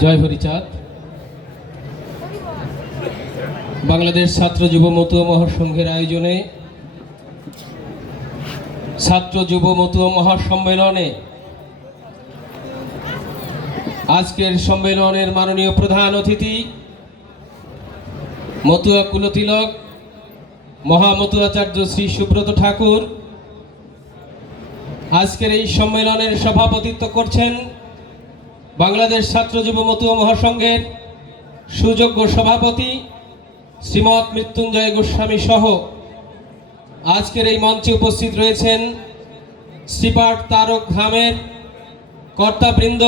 জয় হরিচাঁদ। বাংলাদেশ ছাত্র যুব মতুয়া মহাসংঘের আয়োজনে, ছাত্র যুব মতুয়া মহাসম্মেলনে আজকের সম্মেলনের মাননীয় প্রধান অতিথি মতুয়া কুলতিলক, মহামতুয়াচার্য শ্রী সুব্রত ঠাকুর। আজকের এই সম্মেলনের সভাপতিত্ব করছেন বাংলাদেশ ছাত্র যুব মতুয়া মহাসংঘের সুযোগ্য সভাপতি শ্রীমৎ মৃত্যুঞ্জয় গোস্বামী সহ আজকের এই মঞ্চে উপস্থিত রয়েছেন শ্রীপাঠ তারক ধামের কর্তাবৃন্দ,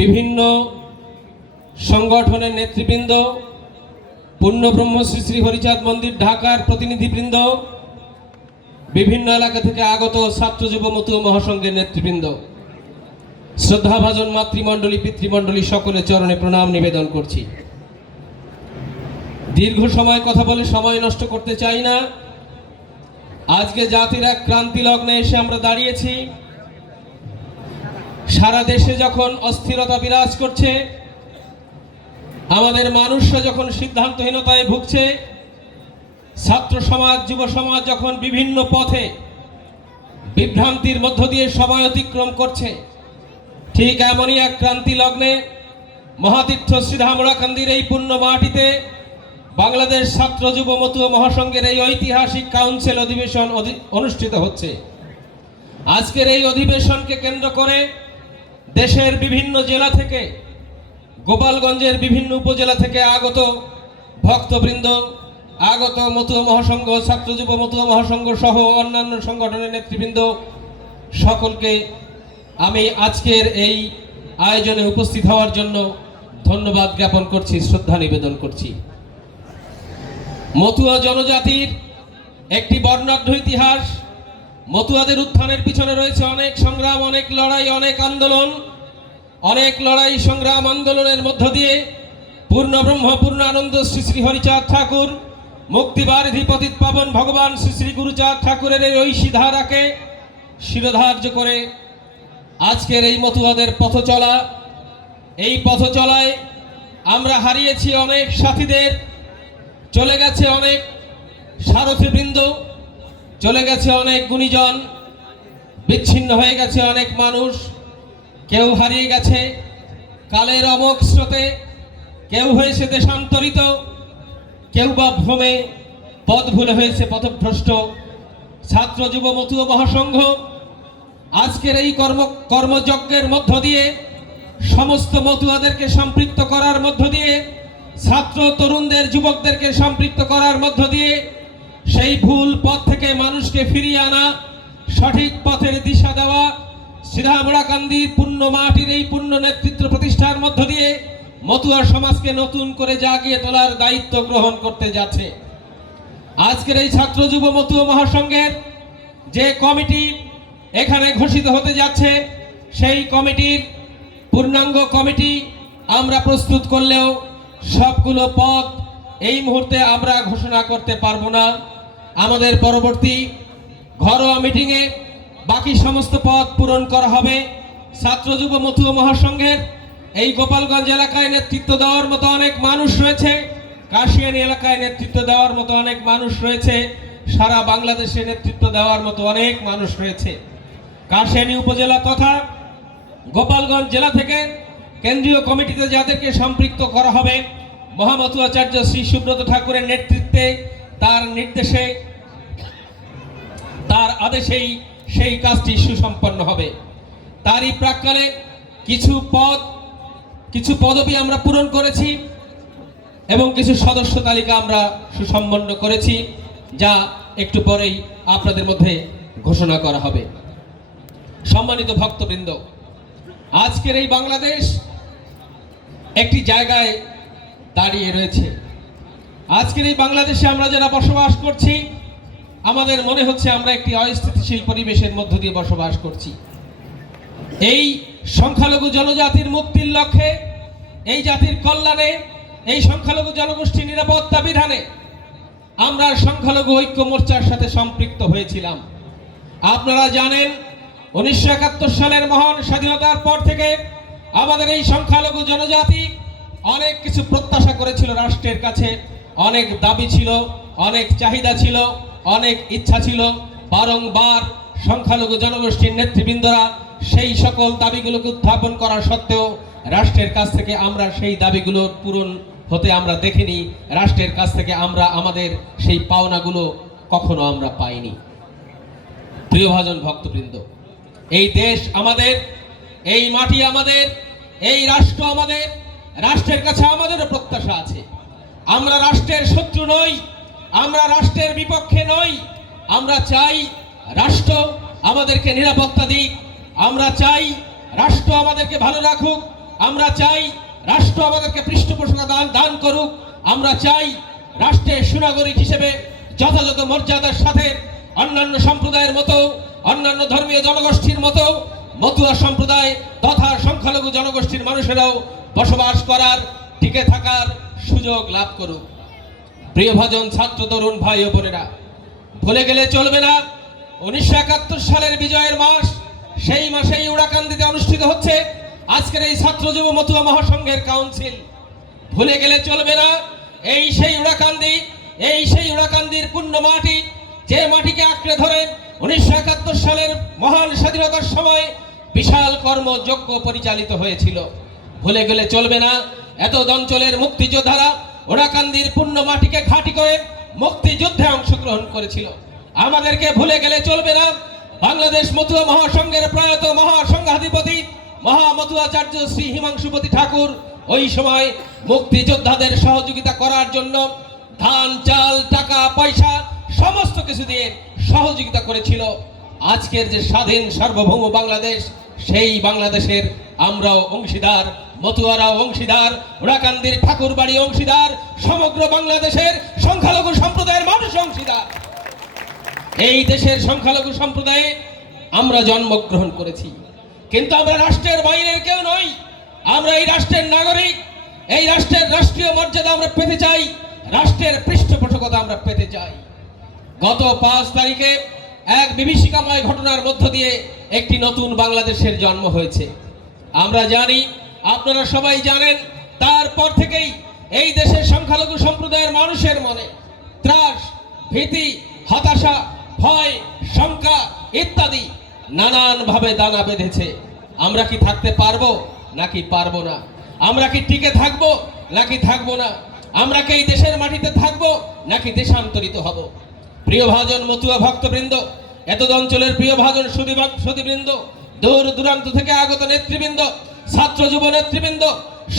বিভিন্ন সংগঠনের নেতৃবৃন্দ পূর্ণব্রহ্ম শ্রী শ্রী হরিচাঁদ মন্দির ঢাকার প্রতিনিধিবৃন্দ, বিভিন্ন এলাকা থেকে আগত ছাত্র যুব মতুয়া মহাসংঘের নেতৃবৃন্দ। শ্রদ্ধাভাজন মাতৃমণ্ডলী, পিতৃমণ্ডলী সকলের চরণে প্রণাম নিবেদন করছি। দীর্ঘ সময় কথা বলে সময় নষ্ট করতে চাই না। আজকে জাতির এক ক্রান্তি লগ্নে এসে আমরা দাঁড়িয়েছি। সারা দেশে যখন অস্থিরতা বিরাজ করছে, আমাদের মানুষরা যখন সিদ্ধান্তহীনতায় ভুগছে, ছাত্র সমাজ, যুব সমাজ যখন বিভিন্ন পথে বিভ্রান্তির মধ্য দিয়ে সময় অতিক্রম করছে ঠিক এমনই এক ক্রান্তি লগ্নে মহাতীর্থ শ্রীধামরাকান্দির এই পুণ্য মাটিতে বাংলাদেশ ছাত্র যুব মতুয়া মহাসংঘের এই ঐতিহাসিক কাউন্সিল অধিবেশন অনুষ্ঠিত হচ্ছে। আজকের এই অধিবেশনকে কেন্দ্র করে দেশের বিভিন্ন জেলা থেকে, গোপালগঞ্জের বিভিন্ন উপজেলা থেকে আগত ভক্তবৃন্দ, আগত মতুয়া মহাসংঘ, ছাত্র যুব মতুয়া মহাসংঘ সহ অন্যান্য সংগঠনের নেতৃবৃন্দ সকলকে আমি আজকের এই আয়োজনে উপস্থিত হওয়ার জন্য ধন্যবাদ জ্ঞাপন করছি, শ্রদ্ধা নিবেদন করছি। মতুয়া জনজাতির একটি বর্ণাঢ্য ইতিহাস, মতুয়াদের উত্থানের পিছনে রয়েছে অনেক সংগ্রাম, অনেক লড়াই, অনেক আন্দোলন, অনেক লড়াই, সংগ্রাম, আন্দোলনের মধ্য দিয়ে পূর্ণ ব্রহ্ম, পূর্ণ আনন্দ, শ্রী শ্রী হরিচাঁদ ঠাকুর মুক্তিবারিধি পতিত পাবন ভগবান শ্রী শ্রী গুরুচাঁদ ঠাকুরের এই ঐশী ধারাকে শিরোধার্য করে আজকের এই মতুয়াদের পথ চলা, এই পথ চলায় আমরা হারিয়েছি অনেক সাথীদের, চলে গেছে অনেক সারথীবৃন্দ, চলে গেছে অনেক গুণীজন, বিচ্ছিন্ন হয়ে গেছে অনেক মানুষ, কেউ হারিয়ে গেছে কালের অমোক স্রোতে, কেউ হয়েছে দেশান্তরিত, কেউ বা ভ্রমে পথ ভুলে হয়েছে পথভ্রষ্ট ছাত্র যুব মতুয় মহাসংঘ। আজকের এই কর্ম, কর্মযজ্ঞের মধ্য দিয়ে, সমস্ত মতুয়াদেরকে সম্পৃক্ত করার মধ্য দিয়ে, ছাত্র, তরুণদের, যুবকদেরকে সম্পৃক্ত করার মধ্য দিয়ে, সেই ভুল পথ থেকে মানুষকে ফিরিয়ে আনা, সঠিক পথের দিশা দেওয়া সিধামুড়াকান্দির পূর্ণ মাটির এই পূর্ণ নেতৃত্ব প্রতিষ্ঠার মধ্য দিয়ে, মতুয়া সমাজকে নতুন করে জাগিয়ে তোলার দায়িত্ব গ্রহণ করতে যাচ্ছে। আজকের এই ছাত্র, যুব, মতুয়া মহাসংঘের যে কমিটি এখানে ঘোষিত হতে যাচ্ছে, সেই কমিটির পূর্ণাঙ্গ কমিটি আমরা প্রস্তুত করলেও সবগুলো পদ এই মুহূর্তে আমরা ঘোষণা করতে পারব না। আমাদের পরবর্তী ঘরোয়া মিটিংয়ে বাকি সমস্ত পদ পূরণ করা হবে। ছাত্র যুব মতুয়া মহাসংঘের এই গোপালগঞ্জ এলাকায় নেতৃত্ব দেওয়ার মতো অনেক মানুষ রয়েছে। কাশিয়ানি এলাকায় নেতৃত্ব দেওয়ার মতো অনেক মানুষ রয়েছে। সারা বাংলাদেশে নেতৃত্ব দেওয়ার মতো অনেক মানুষ রয়েছে। কাশিয়ানি উপজেলা তথা গোপালগঞ্জ জেলা থেকে কেন্দ্রীয় কমিটিতে যাদেরকে সম্পৃক্ত করা হবে মহামতুয়াচার্য শ্রী সুব্রত ঠাকুরের নেতৃত্বে তার নির্দেশে, তার আদেশেই সেই কাজটি সুসম্পন্ন হবে। তারই প্রাককালে কিছু পদ, কিছু পদবি আমরা পূরণ করেছি এবং কিছু সদস্য তালিকা আমরা সুসম্পন্ন করেছি, যা একটু পরেই আপনাদের মধ্যে ঘোষণা করা হবে। সম্মানিত ভক্তবৃন্দ, আজকের এই বাংলাদেশ একটি জায়গায় দাঁড়িয়ে রয়েছে। আজকের এই বাংলাদেশে আমরা যারা বসবাস করছি, আমাদের মনে হচ্ছে আমরা একটি অস্থিতিশীল পরিবেশের মধ্য দিয়ে বসবাস করছি। এই সংখ্যালঘু জনজাতির মুক্তির লক্ষ্যে, এই জাতির কল্যাণে, এই সংখ্যালঘু জনগোষ্ঠী নিরাপত্তা বিধানে আমরা সংখ্যালঘু ঐক্য মোর্চার সাথে সম্পৃক্ত হয়েছিলাম। আপনারা জানেন উনিশশো একাত্তর সালের মহান স্বাধীনতার পর থেকে আমাদের এই সংখ্যালঘু জনজাতি অনেক কিছু প্রত্যাশা করেছিল রাষ্ট্রের কাছে। অনেক দাবি ছিল, অনেক চাহিদা ছিল, অনেক ইচ্ছা ছিল। বারংবার সংখ্যালঘু জনগোষ্ঠীর নেতৃবৃন্দরা সেই সকল দাবিগুলোকে উত্থাপন করা সত্ত্বেও রাষ্ট্রের কাছ থেকে আমরা সেই দাবিগুলোর পূরণ হতে আমরা দেখিনি। রাষ্ট্রের কাছ থেকে আমরা আমাদের সেই পাওনাগুলো কখনো আমরা পাইনি। প্রিয়ভাজন ভক্তবৃন্দ এই দেশ আমাদের, এই মাটি আমাদের, এই রাষ্ট্র আমাদের, রাষ্ট্রের কাছে আমাদেরও প্রত্যাশা আছে। আমরা রাষ্ট্রের শত্রু নই, আমরা রাষ্ট্রের বিপক্ষে নই, আমরা চাই রাষ্ট্র আমাদেরকে নিরাপত্তা দিক, আমরা চাই রাষ্ট্র আমাদেরকে ভালো রাখুক, আমরা চাই রাষ্ট্র আমাদেরকে পৃষ্ঠপোষকতা দান দান করুক, আমরা চাই রাষ্ট্রের সুনাগরিক হিসেবে যথাযথ মর্যাদার সাথে অন্যান্য সম্প্রদায়ের মতো অন্যান্য ধর্মীয় জনগোষ্ঠীর মতো মতুয়া সম্প্রদায় তথা সংখ্যালঘু জনগোষ্ঠীর মানুষেরাও বসবাস করার, টিকে থাকার সুযোগ লাভ করুক। প্রিয়ভাজন ছাত্র তরুণ ভাই ও বোনেরা, ভুলে গেলে চলবে না। উনিশশো একাত্তর সালের বিজয়ের মাস, সেই মাসেই উড়াকান্দিতে অনুষ্ঠিত হচ্ছে আজকের এই ছাত্র যুব মতুয়া মহাসংঘের কাউন্সিল। ভুলে গেলে চলবে না। এই সেই উড়াকান্দি, এই সেই উড়াকান্দির পূর্ণ মাটি, যে মাটিকে আঁকড়ে ধরে উনিশশো একাত্তর সালের মহান স্বাধীনতার সময় বিশাল কর্মযজ্ঞ পরিচালিত হয়েছিল। ভুলে গেলে চলবে না। এত অঞ্চলের মুক্তিযোদ্ধারা ওড়াকান্দির পূর্ণ মাটিকে ঘাঁটি করে মুক্তিযুদ্ধে অংশগ্রহণ করেছিল। আমাদেরকে ভুলে গেলে চলবে না। বাংলাদেশ মতুয়া মহাসংঘের প্রয়াত মহাসংঘাধিপতি মহামতুয়াচার্য শ্রী হিমাংশুপতি ঠাকুর ওই সময় মুক্তিযোদ্ধাদের সহযোগিতা করার জন্য ধান, চাল, টাকা, পয়সা সমস্ত কিছু দিয়ে সহযোগিতা করেছিল আজকের যে স্বাধীন সার্বভৌম বাংলাদেশ, সেই বাংলাদেশের আমরাও অংশীদার, মতুয়ারাও অংশীদার ওরাকান্দির ঠাকুর বাড়ি অংশীদার, সমগ্র বাংলাদেশের সংখ্যালঘু সম্প্রদায়ের মানুষ অংশীদার। এই দেশের সংখ্যালঘু সম্প্রদায়ে আমরা জন্মগ্রহণ করেছি। কিন্তু আমরা রাষ্ট্রের বাইরের কেউ নই। আমরা এই রাষ্ট্রের নাগরিক। এই রাষ্ট্রের রাষ্ট্রীয় মর্যাদা আমরা পেতে চাই। রাষ্ট্রের পৃষ্ঠপোষকতা আমরা পেতে চাই। গত পাঁচ তারিখে এক বিভীষিকাময় ঘটনার মধ্য দিয়ে একটি নতুন বাংলাদেশের জন্ম হয়েছে। আমরা জানি, আপনারা সবাই জানেন, তারপর থেকেই এই দেশের সংখ্যালঘু সম্প্রদায়ের মানুষের মনে ত্রাস, ভীতি, হতাশা, ভয়, শঙ্কা ইত্যাদি নানানভাবে দানা বেঁধেছে। আমরা কি থাকতে পারব নাকি পারব না? আমরা কি টিকে থাকব নাকি থাকব না? আমরা কি এই দেশের মাটিতে থাকব নাকি দেশান্তরিত হব? প্রিয় ভাজন মতুয়া ভক্তবৃন্দ এত অঞ্চলের প্রিয় ভাজন সুদীবৃন্দ, দূর দূরান্ত থেকে আগত নেতৃবৃন্দ, ছাত্র যুব নেতৃবৃন্দ,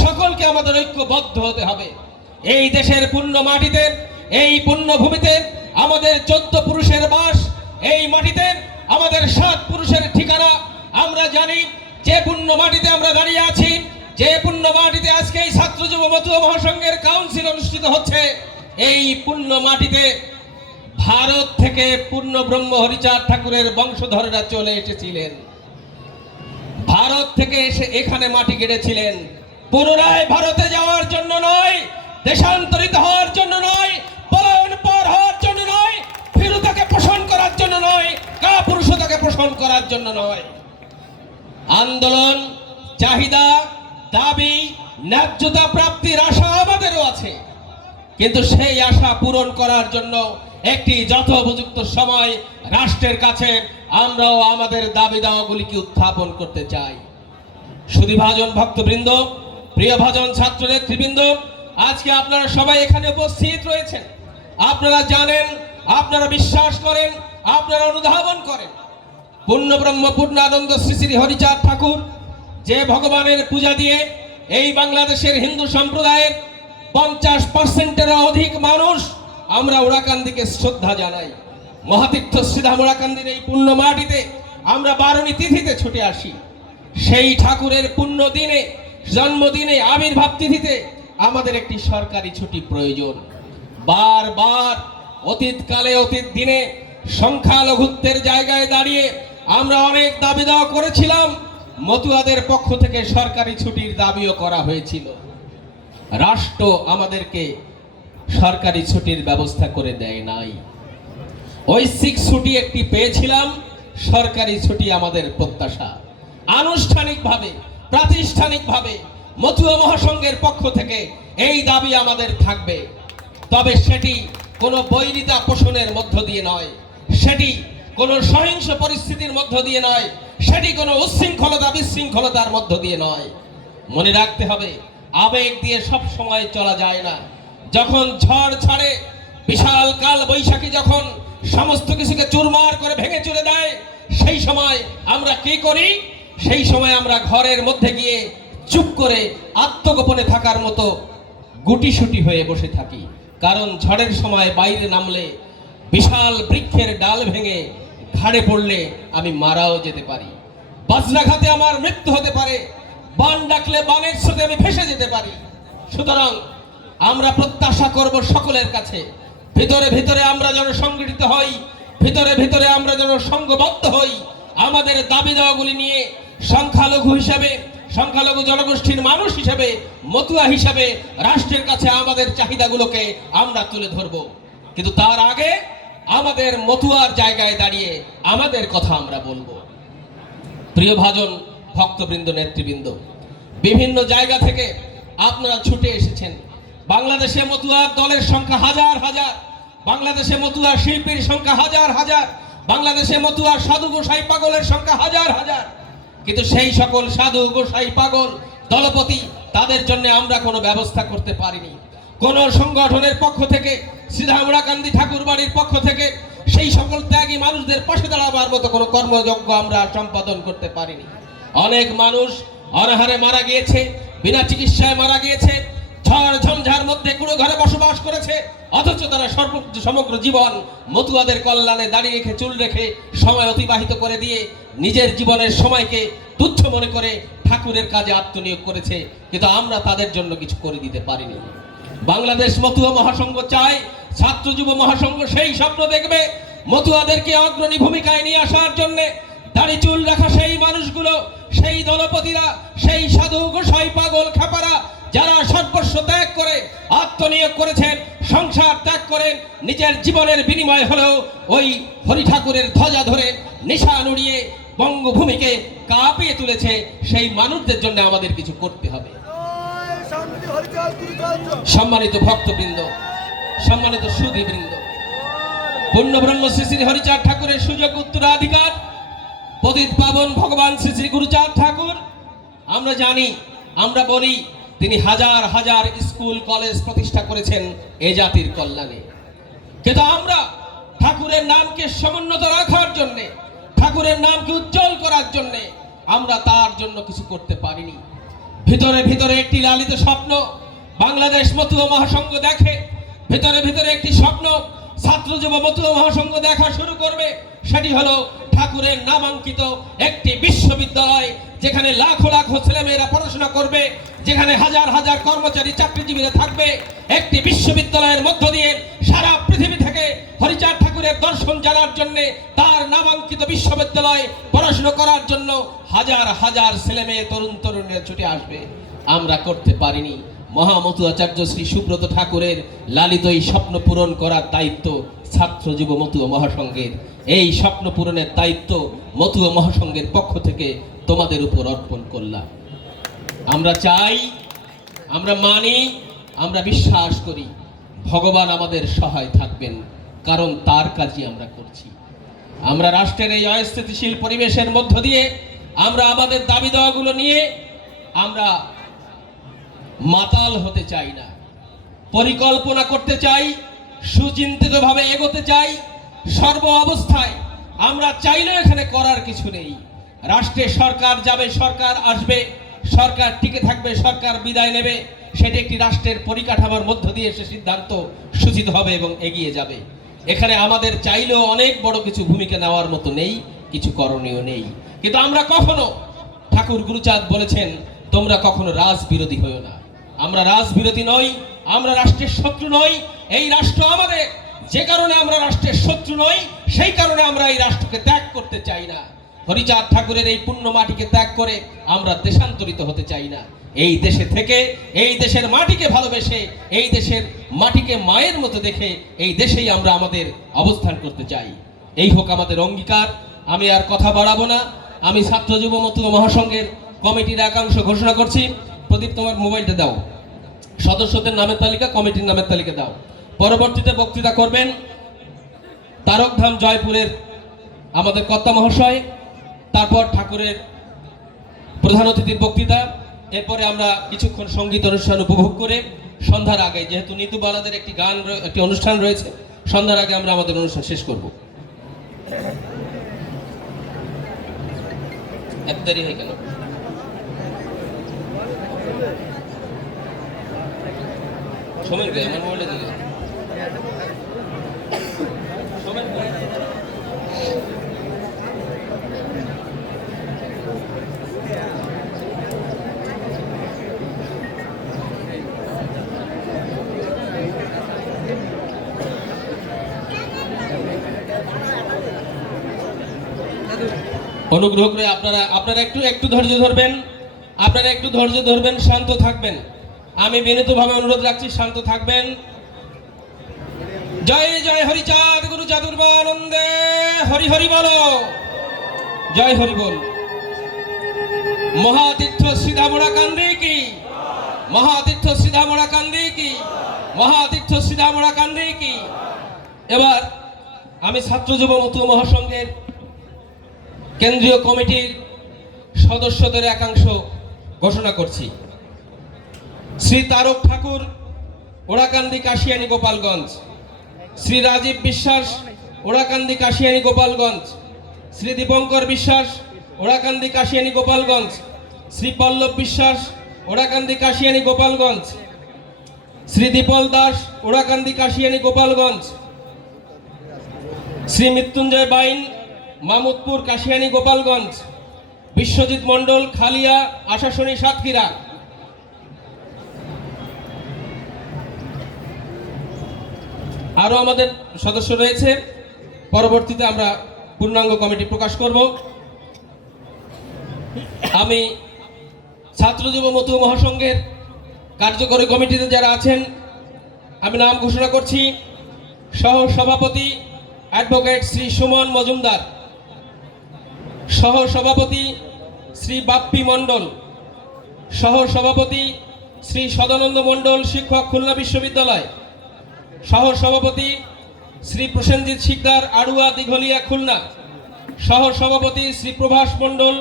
সকলকে আমাদের ঐক্যবদ্ধ হতে হবে। এই দেশের পূর্ণ মাটিতে, এই পূর্ণ ভূমিতে আমাদের চোদ্দ পুরুষের বাস, এই মাটিতে আমাদের সাত পুরুষের ঠিকানা। আমরা জানি যে পূর্ণ মাটিতে আমরা দাঁড়িয়ে আছি, যে পূর্ণ মাটিতে আজকে এই ছাত্র যুব মতুয়া মহাসংঘের কাউন্সিল অনুষ্ঠিত হচ্ছে, এই পূর্ণ মাটিতে ভারত থেকে পূর্ণ ব্রহ্ম হরিচাঁদ ঠাকুরের বংশধরেরা চলে এসেছিলেন। ভারত থেকে এসে এখানে মাটি কেটেছিলেন। পুনরায় ভারতে যাওয়ার জন্য নয়, দেশান্তরিত হওয়ার জন্য নয় পলায়ন পর হওয়ার জন্য নয় ফিরুতাকে পোষণ করার জন্য নয় কা পুরুষতাকে পোষণ করার জন্য নয়। আন্দোলন, চাহিদা, দাবি, ন্যায্যতা প্রাপ্তির আশা আমাদেরও আছে। কিন্তু সেই আশা পূরণ করার জন্য একটি যথোপযুক্ত সময় রাষ্ট্রের কাছে আমরাও আমাদের দাবি দাওয়াগুলিকে উত্থাপন করতে চাই। সুদীভাজন ভক্তবৃন্দ, প্রিয় ভাজন ছাত্র নেতৃবৃন্দ, আজকে আপনারা সবাই এখানে উপস্থিত রয়েছেন। আপনারা জানেন, আপনারা বিশ্বাস করেন, আপনারা অনুধাবন করেন। পূর্ণ ব্রহ্ম পূর্ণানন্দ শ্রী শ্রী হরিচাঁদ ঠাকুর যে ভগবানের পূজা দিয়ে এই বাংলাদেশের হিন্দু সম্প্রদায়ের পঞ্চাশ পার্সেন্টের অধিক মানুষ আমরা ওড়াকান্দিকে শ্রদ্ধা জানাই। মহাতীর্থ শ্রীধাম ওড়াকান্দির এই পুণ্য মাটিতে আমরা বারণী তিথিতে ছুটে আসি। সেই ঠাকুরের পুণ্য দিনে জন্মদিনে, আবির্ভাব তিথিতে আমাদের একটি সরকারি ছুটি প্রয়োজন। বারবার অতীতকালে অতীত দিনে সংখ্যালঘুত্বের জায়গায় দাঁড়িয়ে আমরা অনেক দাবি দাওয়া করেছিলাম। মতুয়াদের পক্ষ থেকে সরকারি ছুটির দাবিও করা হয়েছিল। রাষ্ট্র আমাদেরকে সরকারি ছুটির ব্যবস্থা করে দেয় নাই। ঐচ্ছিক ছুটি একটি পেয়েছিলাম, সরকারি ছুটি আমাদের প্রত্যাশা। আনুষ্ঠানিকভাবে, প্রাতিষ্ঠানিকভাবে মতুয়া মহাসংঘের পক্ষ থেকে এই দাবি আমাদের থাকবে। তবে সেটি কোনো বৈরিতা পোষণের মধ্য দিয়ে নয়। সেটি কোনো সহিংস পরিস্থিতির মধ্য দিয়ে নয়। সেটি কোনো উচ্ছৃঙ্খলতা বিশৃঙ্খলতার মধ্য দিয়ে নয়। মনে রাখতে হবে, আবেগ দিয়ে সব সময় চলা যায় না। যখন ঝড় ছাড়ে, বিশাল কাল বৈশাখী যখন সমস্ত কিছুকে চুরমার করে ভেঙে চুরে দেয়, সেই সময় আমরা কি করি? সেই সময় আমরা ঘরের মধ্যে গিয়ে চুপ করে আত্মগোপনে থাকার মতো গুটিসুটি হয়ে বসে থাকি। কারণ ঝড়ের সময় বাইরে নামলে, বিশাল বৃক্ষের ডাল ভেঙে ঘাড়ে পড়লে আমি মারাও যেতে পারি। বজ্রাঘাতে আমার মৃত্যু হতে পারে, বান ডাকলে বানের স্রোতে আমি ভেসে যেতে পারি। সুতরাং আমরা প্রত্যাশা করব সকলের কাছে। ভিতরে ভিতরে আমরা যেন সংগঠিত হই, ভিতরে ভিতরে আমরা যেন সংঘবদ্ধ হই। আমাদের দাবি দেওয়াগুলি নিয়ে সংখ্যালঘু হিসাবে, সংখ্যালঘু জনগোষ্ঠীর মানুষ হিসাবে, মতুয়া হিসাবে রাষ্ট্রের কাছে আমাদের চাহিদাগুলোকে আমরা তুলে ধরব। কিন্তু তার আগে আমাদের মতুয়ার জায়গায় দাঁড়িয়ে আমাদের কথা আমরা বলব। প্রিয় ভাজন, ভক্তবৃন্দ, নেতৃবৃন্দ, বিভিন্ন জায়গা থেকে আপনারা ছুটে এসেছেন। বাংলাদেশে মতুয়ার দলের সংখ্যা হাজার হাজার। বাংলাদেশে মতুয়ার শিল্পীর সংখ্যা হাজার হাজার। বাংলাদেশে মতুয়ার সাধু গোসাই পাগলের সংখ্যা হাজার হাজার। কিন্তু সেই সকল সাধু গোসাই পাগল দলপতি, তাদের জন্য আমরা কোনো ব্যবস্থা করতে পারিনি। কোন সংগঠনের পক্ষ থেকে শ্রীধামরাকান্দি ঠাকুর বাড়ির পক্ষ থেকে, সেই সকল ত্যাগী মানুষদের পাশে দাঁড়াবার মতো কোনো কর্মযজ্ঞ আমরা সম্পাদন করতে পারিনি। অনেক মানুষ অনাহারে মারা গিয়েছে, বিনা চিকিৎসায় মারা গিয়েছে ঝড় ঝঞ্ঝার মধ্যে কুড়ো ঘরে বসবাস করেছে, অথচ তারা সর্ব- সমগ্র জীবন মতুয়াদের কল্যাণে দাঁড়িয়ে রেখে, চুল রেখে সময় অতিবাহিত করে দিয়ে নিজের জীবনের সময়কে তুচ্ছ মনে করে ঠাকুরের কাজে আত্মনিয়োগ করেছে, কিন্তু আমরা তাদের জন্য কিছু করে দিতে পারিনি। বাংলাদেশ মতুয়া মহাসংঘ চায়, ছাত্র যুব মহাসংঘ সেই স্বপ্ন দেখবে, মতুয়াদেরকে অগ্রণী ভূমিকায় নিয়ে আসার জন্য দাড়ি চুল রাখা সেই মানুষগুলো সেই দলপতিরা সেই সাধু গোসাই পাগল খাপারা যারা সর্বস্ব ত্যাগ করে আত্মনিয়োগ করেছেন সংসার ত্যাগ করেন নিজের জীবনের বিনিময় হলেও ওই হরি ঠাকুরের ধ্বজা ধরে নিশা নুড়িয়ে বঙ্গভূমিকে কাঁপিয়ে তুলেছে সেই মানুষদের জন্য আমাদের কিছু করতে হবে। সম্মানিত ভক্তবৃন্দ সম্মানিত সুধীবৃন্দ পূর্ণ ব্রহ্ম শ্রী শ্রী হরিচাঁদ ঠাকুরের সুযোগ উত্তরাধিকার পতিত পাবন ভগবান শ্রী শ্রী গুরুচাঁদ ঠাকুর। আমরা জানি আমরা বলি তিনি হাজার হাজার স্কুল, কলেজ প্রতিষ্ঠা করেছেন এ জাতির কল্যাণে। কিন্তু আমরা ঠাকুরের নামকে সমুন্নত রাখার জন্যে, ঠাকুরের নামকে উজ্জ্বল করার জন্যে আমরা তার জন্য কিছু করতে পারিনি। ভিতরে ভিতরে একটি লালিত স্বপ্ন বাংলাদেশ মতুয়া মহাসংঘ দেখে, ভিতরে ভিতরে একটি স্বপ্ন ছাত্র যুব মতুয়া মহাসংঘ দেখা শুরু করবে, সেটি হলো ঠাকুরের নামাঙ্কিত একটি বিশ্ববিদ্যালয় যেখানে লাখো লাখো ছেলেমেয়েরা পড়াশোনা করবে, যেখানে হাজার হাজার কর্মচারী চাকরিজীবীরা থাকবে, একটি বিশ্ববিদ্যালয়ের মধ্য দিয়ে সারা পৃথিবী থেকে হরিচাঁদ ঠাকুরের দর্শন জানার জন্য তার নামাঙ্কিত বিশ্ববিদ্যালয়ে পড়াশোনা করার জন্য হাজার হাজার ছেলে মেয়ে তরুণ তরুণীরা ছুটে আসবে। আমরা করতে পারিনি। মহামতু আচার্য শ্রী সুব্রত ঠাকুরের লালিত এই স্বপ্ন পূরণ করার দায়িত্ব ছাত্র যুব মতুয়া মহাসংঘের। এই স্বপ্ন পূরণের দায়িত্ব মতুয়া মহাসংঘের পক্ষ থেকে তোমাদের উপর অর্পণ করলাম। আমরা চাই, আমরা মানি, আমরা বিশ্বাস করি, ভগবান আমাদের সহায় থাকবেন, কারণ তার কাজই আমরা করছি। আমরা রাষ্ট্রের এই অস্থিতিশীল পরিবেশের মধ্য দিয়ে আমরা আমাদের দাবি দেওয়াগুলো নিয়ে আমরা মাতাল হতে চাই না। পরিকল্পনা করতে চাই, সুচিন্তিতভাবে এগোতে চাই, সর্ব অবস্থায় আমরা চাইলেও এখানে করার কিছু নেই। রাষ্ট্রে সরকার যাবে, সরকার আসবে, সরকার টিকে থাকবে, সরকার বিদায় নেবে, সেটি একটি রাষ্ট্রের পরিকাঠামোর মধ্য দিয়ে সে সিদ্ধান্ত সূচিত হবে এবং এগিয়ে যাবে। এখানে আমাদের চাইলেও অনেক বড় কিছু ভূমিকা নেওয়ার মতো নেই, কিছু করণীয় নেই। কিন্তু আমরা কখনো, ঠাকুর গুরুচাঁদ বলেছেন, তোমরা কখনো রাজ বিরোধী হয়েও না। আমরা রাজ বিরোধী নই, আমরা রাষ্ট্রের শত্রু নই, এই রাষ্ট্র আমাদের। যে কারণে আমরা রাষ্ট্রের শত্রু নই, সেই কারণে আমরা এই রাষ্ট্রকে ত্যাগ করতে চাই না। হরিচাঁদ ঠাকুরের এই পুণ্য মাটিকে ত্যাগ করে আমরা দেশান্তরিত হতে চাই না। এই দেশে থেকে, এই দেশের মাটিকে ভালোবেসে, এই দেশের মাটিকে মায়ের মতো দেখে এই দেশেই আমরা আমাদের অবস্থান করতে চাই। এই হোক আমাদের অঙ্গীকার, আমি আর কথা বাড়াবো না। আমি ছাত্র যুব মতুয়া মহাসংঘের কমিটির একাংশ ঘোষণা করছি। প্রদীপ, তোমার মোবাইলটা দাও। সদস্যদের নামের তালিকা, কমিটির নামের তালিকা দাও। পরবর্তীতে বক্তৃতা করবেন তারকধাম জয়পুরের আমাদের কর্তা মহাশয় তারপর ঠাকুরের প্রধান অতিথির বক্তৃতা, এরপরে আমরা কিছুক্ষণ সংগীত অনুষ্ঠান উপভোগ করে সন্ধ্যার আগে, যেহেতু নিতু বালাদের একটি গান একটি অনুষ্ঠান রয়েছে, সন্ধ্যার আগে আমরা আমাদের অনুষ্ঠান শেষ করব। এত দেরি হয়ে গেল। সমীর গে আমার মোবাইলটা দিলে সমীর গে। অনুগ্রহ করে আপনারা আপনারা একটু একটু ধৈর্য ধরবেন। আপনারা একটু ধৈর্য ধরবেন, শান্ত থাকবেন। আমি বিনীতভাবে অনুরোধ রাখছি, শান্ত থাকবেন। জয় জয় হরিচাঁদ গুরু চাতুর্বানন্দে হরি হরি বলো। জয় হরি বল। মহাতীর্থ সিধামোড়া কান্দি কি? মহাতীর্থ সিধামোড়া কান্দি কি? মহাতীর্থ সিধামোড়া কান্দি কি? এবার আমি ছাত্র যুব মহাসংঘের কেন্দ্রীয় কমিটির সদস্যদের একাংশ ঘোষণা করছি। শ্রী তারক ঠাকুর ওড়াকান্দি কাশিয়ানি গোপালগঞ্জ। শ্রী রাজীব বিশ্বাস ওড়াকান্দি কাশিয়ানি গোপালগঞ্জ। শ্রী দীপঙ্কর বিশ্বাস ওড়াকান্দি কাশিয়ানি গোপালগঞ্জ। শ্রী পল্লব বিশ্বাস ওড়াকান্দি কাশিয়ানি গোপালগঞ্জ। শ্রী দীপল দাস ওড়াকান্দি কাশিয়ানি গোপালগঞ্জ। শ্রী মৃত্যুঞ্জয় বাইন মামুদপুর কাশিয়ানি গোপালগঞ্জ, বিশ্বজিৎ মণ্ডল, খালিয়া আশাশনী সাতক্ষীরা। আরও আমাদের সদস্য রয়েছে। পরবর্তীতে আমরা পূর্ণাঙ্গ কমিটি প্রকাশ করব। আমি ছাত্র যুব মতু মহাসংঘের কার্যকরী কমিটিতে যারা আছেন, আমি নাম ঘোষণা করছি। সহ সভাপতি অ্যাডভোকেট শ্রী সুমন মজুমদার। সহ সভাপতি শ্রী বাপ্পি মণ্ডল সহ সভাপতি শ্রী সদানন্দ মণ্ডল শিক্ষক খুলনা বিশ্ববিদ্যালয় সহ সভাপতি শ্রী প্রসেনজিৎ শিকদার আড়ুয়া দিঘলিয়া খুলনা সহ সভাপতি শ্রী প্রভাস মণ্ডল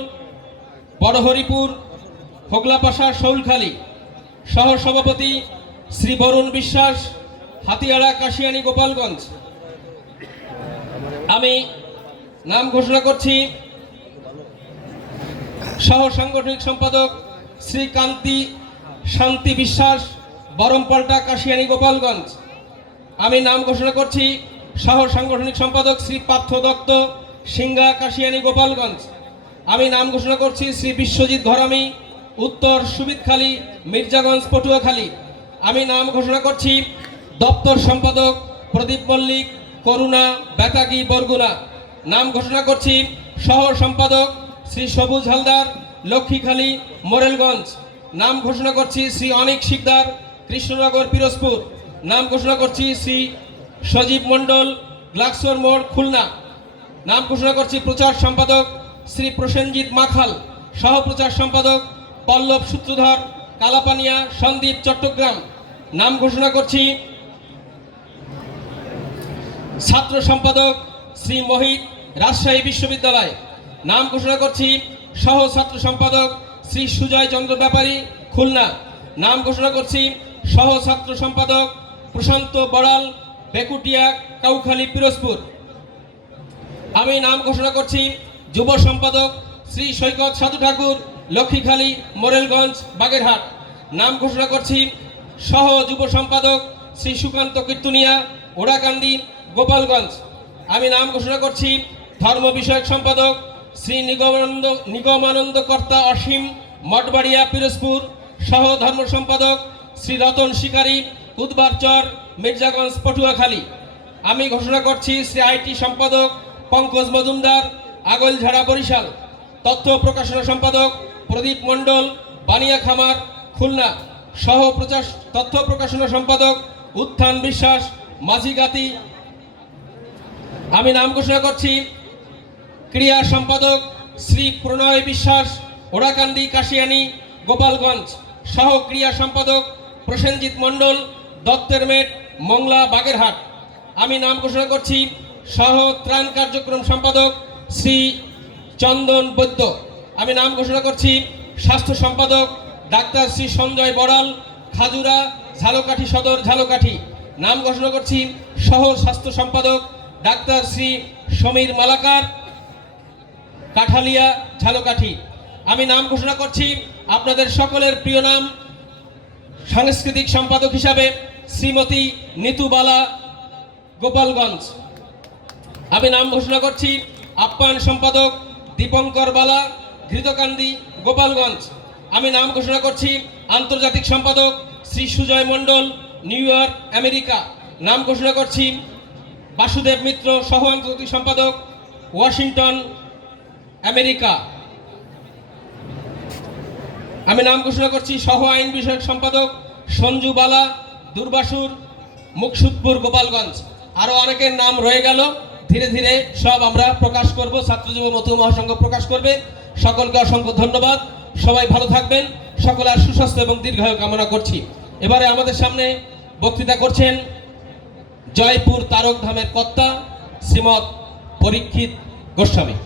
বড়হরিপুর, হোগলাপাশা শৌলখালী সহ সভাপতি শ্রী বরুণ বিশ্বাস হাতিয়াড়া কাশিয়ানি গোপালগঞ্জ। আমি নাম ঘোষণা করছি সহ সাংগঠনিক সম্পাদক শ্রীকান্তি শান্তি বিশ্বাস বরমপাল্টা কাশিয়ানি গোপালগঞ্জ। আমি নাম ঘোষণা করছি সহ সাংগঠনিক সম্পাদক শ্রী পার্থ দত্ত সিংহা কাশিয়ানি গোপালগঞ্জ। আমি নাম ঘোষণা করছি শ্রী বিশ্বজিৎ ঘরামি, উত্তর সুবিদখালী মির্জাগঞ্জ, পটুয়াখালী। আমি নাম ঘোষণা করছি দপ্তর সম্পাদক প্রদীপ মল্লিক, করুণা, বেতাগি, বরগুনা। নাম ঘোষণা করছি সহ সম্পাদক শ্রী সবুজ হালদার, লক্ষ্মীখালী, মোরেলগঞ্জ। নাম ঘোষণা করছি শ্রী অনিক শিকদার, কৃষ্ণনগর, পিরোজপুর। নাম ঘোষণা করছি শ্রী সজীব মণ্ডল, গ্লাক্সর মোড়, খুলনা। নাম ঘোষণা করছি প্রচার সম্পাদক শ্রী প্রসেনজিৎ মাখাল সহপ্রচার সম্পাদক পল্লব সূত্রধর, কালাপানিয়া, সন্দীপ চট্টগ্রাম। নাম ঘোষণা করছি ছাত্র সম্পাদক শ্রী মোহিত রাজশাহী বিশ্ববিদ্যালয়। নাম ঘোষণা করছি সহ ছাত্র সম্পাদক শ্রী সুজয় চন্দ্র ব্যাপারী, খুলনা। নাম ঘোষণা করছি সহ ছাত্র সম্পাদক প্রশান্ত বড়াল, বেকুটিয়া, কাউখালী, পিরোজপুর। আমি নাম ঘোষণা করছি যুব সম্পাদক শ্রী সৈকত সাধু ঠাকুর, লক্ষ্মীখালী, মোরেলগঞ্জ, বাগেরহাট। নাম ঘোষণা করছি সহ যুব সম্পাদক শ্রী সুকান্ত কীর্তনিয়া, ওড়াকান্দি, গোপালগঞ্জ। আমি নাম ঘোষণা করছি ধর্ম বিষয়ক সম্পাদক শ্রী নিগমানন্দ নিগমানন্দ কর্তা অসীম, মঠবাড়িয়া পিরোজপুর, সহ ধর্ম সম্পাদক শ্রী রতন শিকারী উদ্বারচর মির্জাগঞ্জ, পটুয়াখালী। আমি ঘোষণা করছি শ্রী আইটি সম্পাদক পঙ্কজ মজুমদার, আগলঝাড়া বরিশাল। তথ্য প্রকাশনা সম্পাদক প্রদীপ মণ্ডল, বানিয়া খামার, খুলনা। সহ প্রচার, তথ্য প্রকাশনা সম্পাদক উত্থান বিশ্বাস, মাঝিগাতি। আমি নাম ঘোষণা করছি ক্রিয়া সম্পাদক শ্রী প্রণয় বিশ্বাস ওড়াকান্দি কাশিয়ানি, গোপালগঞ্জ। সহ ক্রিয়া সম্পাদক প্রসেনজিৎ মণ্ডল, দত্তের মেট, মংলা, বাগেরহাট। আমি নাম ঘোষণা করছি সহ ত্রাণ কার্যক্রম সম্পাদক শ্রী চন্দন বৈদ্য। আমি নাম ঘোষণা করছি স্বাস্থ্য সম্পাদক ডাক্তার শ্রী সঞ্জয় বড়াল, খাজুরা, ঝালকাঠি সদর, ঝালকাঠি। নাম ঘোষণা করছি সহ স্বাস্থ্য সম্পাদক ডাক্তার শ্রী সমীর মালাকার কাঠালিয়া ঝালকাঠি। আমি নাম ঘোষণা করছি আপনাদের সকলের প্রিয় নাম, সাংস্কৃতিক সম্পাদক হিসাবে শ্রীমতী নিতুবালা গোপালগঞ্জ। আমি নাম ঘোষণা করছি আপ্যায়ন সম্পাদক দীপঙ্কর বালা, ঘৃতকান্দি গোপালগঞ্জ। আমি নাম ঘোষণা করছি আন্তর্জাতিক সম্পাদক Shri Sujay Mondal, New York, America. নাম ঘোষণা করছি বাসুদেব মিত্র সহ আন্তর্জাতিক সম্পাদক ওয়াশিংটন আমেরিকা। আমি নাম ঘোষণা করছি সহ আইন বিষয়ক সম্পাদক সঞ্জু বালা, দুর্বাসুর, মুকসুদপুর, গোপালগঞ্জ। আরও অনেকের নাম রয়ে গেল। ধীরে ধীরে সব আমরা প্রকাশ করব। ছাত্র যুব মতো মহাসংঘ প্রকাশ করবে। সকলকে অসংখ্য ধন্যবাদ। সবাই ভালো থাকবেন। সকলের সুস্বাস্থ্য এবং দীর্ঘায়ু কামনা করছি। এবারে আমাদের সামনে বক্তৃতা করছেন জয়পুর তারক ধামের কর্তা শ্রীমৎ পরীক্ষিত গোস্বামী।